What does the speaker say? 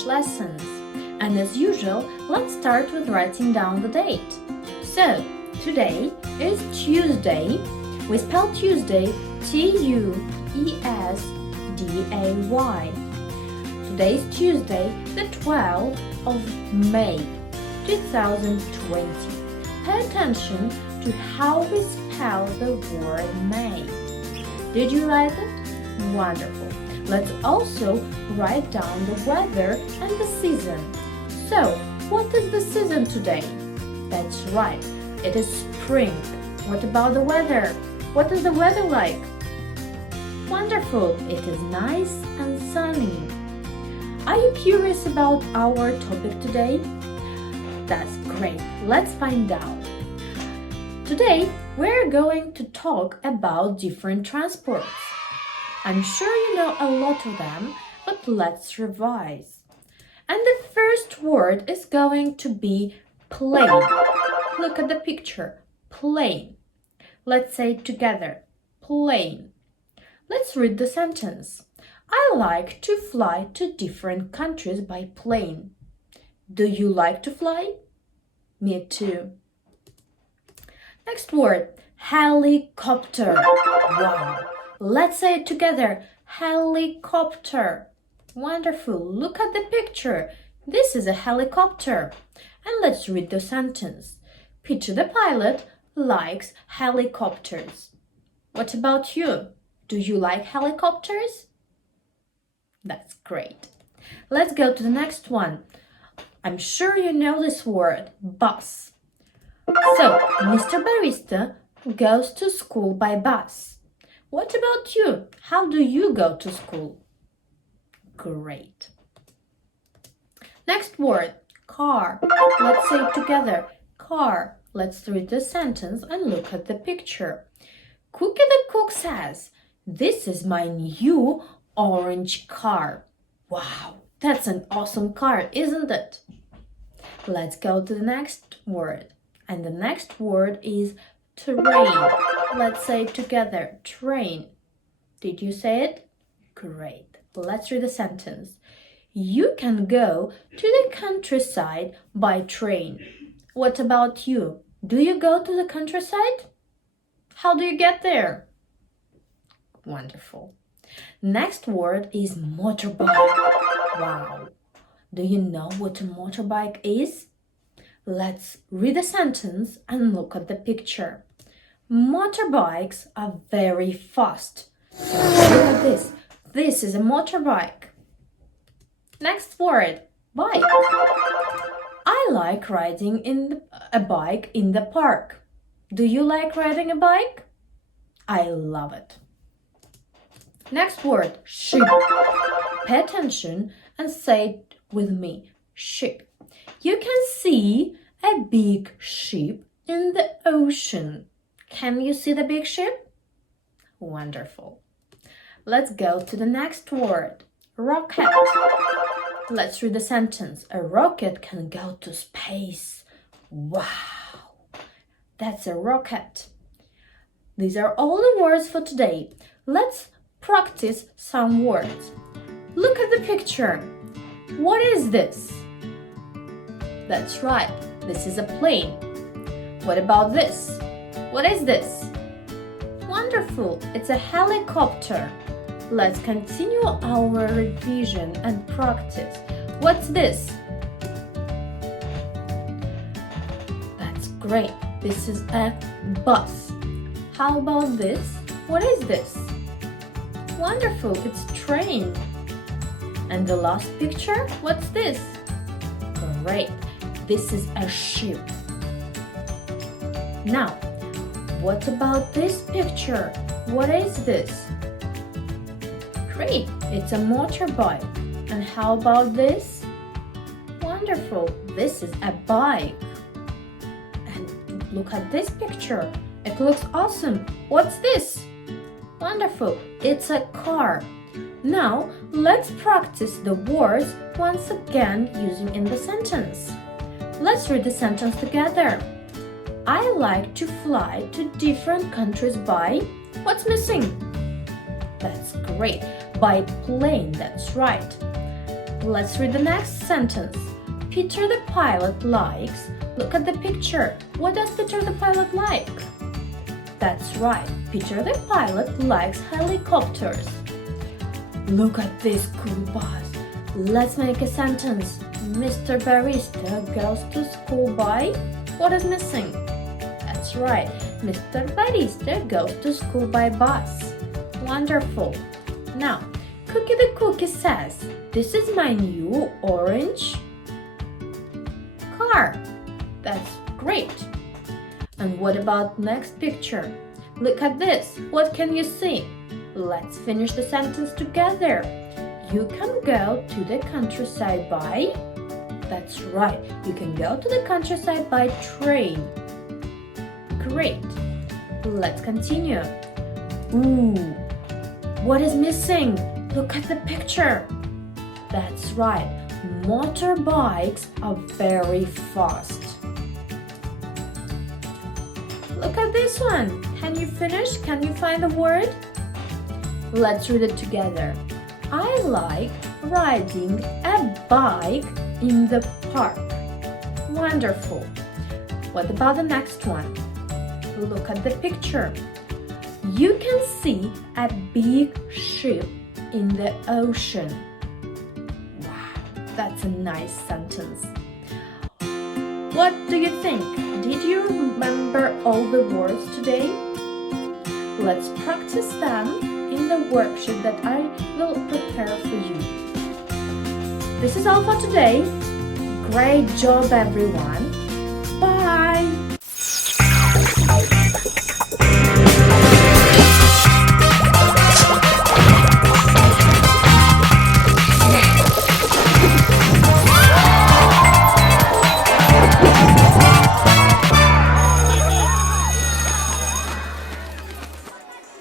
English lessons. And as usual, let's start with writing down the date. So, today is Tuesday. We spell Tuesday Tuesday. Today is Tuesday, the 12th of May, 2020. Pay attention to how we spell the word May. Did you write it? Wonderful. Let's also write down the weather and the season. So, what is the season today? That's right, it is spring. What about the weather? What is the weather like? Wonderful, it is nice and sunny. Are you curious about our topic today? That's great, let's find out. Today, we're going to talk about different transports. I'm sure you know a lot of them, but let's revise. And the first word is going to be plane. Look at the picture, plane. Let's say it together, plane. Let's read the sentence. I like to fly to different countries by plane. Do you like to fly? Me too. Next word, helicopter. Wow. Let's say it together, helicopter. Wonderful. Look at the picture. This is a helicopter. And let's read the sentence. Peter the pilot likes helicopters. What about you? Do you like helicopters? That's great. Let's go to the next one. I'm sure you know this word, bus. So, Mr. Barista goes to school by bus. What about you? How do you go to school? Great. Next word, car. Let's say it together, car. Let's read the sentence and look at the picture. Cookie the cook says, "This is my new orange car." Wow, that's an awesome car, isn't it? Let's go to the next word. And the next word is train. Let's say it together, train. Did you say it? Great. Let's read the sentence. You can go to the countryside by train. What about you? Do you go to the countryside? How do you get there? Wonderful. Next word is motorbike. Wow. Do you know what a motorbike is? Let's read the sentence and look at the picture. Motorbikes are very fast. Look at this. This is a motorbike. Next word, bike. I like riding a bike in the park. Do you like riding a bike? I love it. Next word, ship. Pay attention and say it with me, ship. You can see a big ship in the ocean. Can you see the big ship? Wonderful. Let's go to the next word, rocket. Let's read the sentence. A rocket can go to space. Wow, that's a rocket. These are all the words for today. Let's practice some words. Look at the picture. What is this? That's right, this is a plane. What about this? What is this? Wonderful, it's a helicopter. Let's continue our revision and practice. What's this? That's great, this is a bus. How about this? What is this? Wonderful, it's a train. And the last picture, what's this? Great, this is a ship. Now, what about this picture? What is this? Great, it's a motorbike. And how about this? Wonderful, this is a bike. And look at this picture. It looks awesome. What's this? Wonderful, it's a car. Now, let's practice the words once again using in the sentence. Let's read the sentence together. I like to fly to different countries by... What's missing? That's great. By plane, that's right. Let's read the next sentence. Peter the pilot likes. Look at the picture. What does Peter the pilot like? That's right. Peter the pilot likes helicopters. Look at this cool bus. Let's make a sentence. Mr. Barista goes to school by... What is missing? That's right. Mr. Barista goes to school by bus. Wonderful. Now, Cookie the Cookie says, this is my new orange car. That's great. And what about next picture? Look at this. What can you see? Let's finish the sentence together. You can go to the countryside by... That's right. You can go to the countryside by train. Great. Let's continue. Ooh, what is missing? Look at the picture. That's right. Motorbikes are very fast. Look at this one. Can you finish? Can you find the word? Let's read it together. I like riding a bike in the park. Wonderful. What about the next one? Look at the picture. You can see a big ship in the ocean. Wow, that's a nice sentence. What do you think? Did you remember all the words today? Let's practice them in the worksheet that I will prepare for you. This is all for today. Great job, everyone. Bye!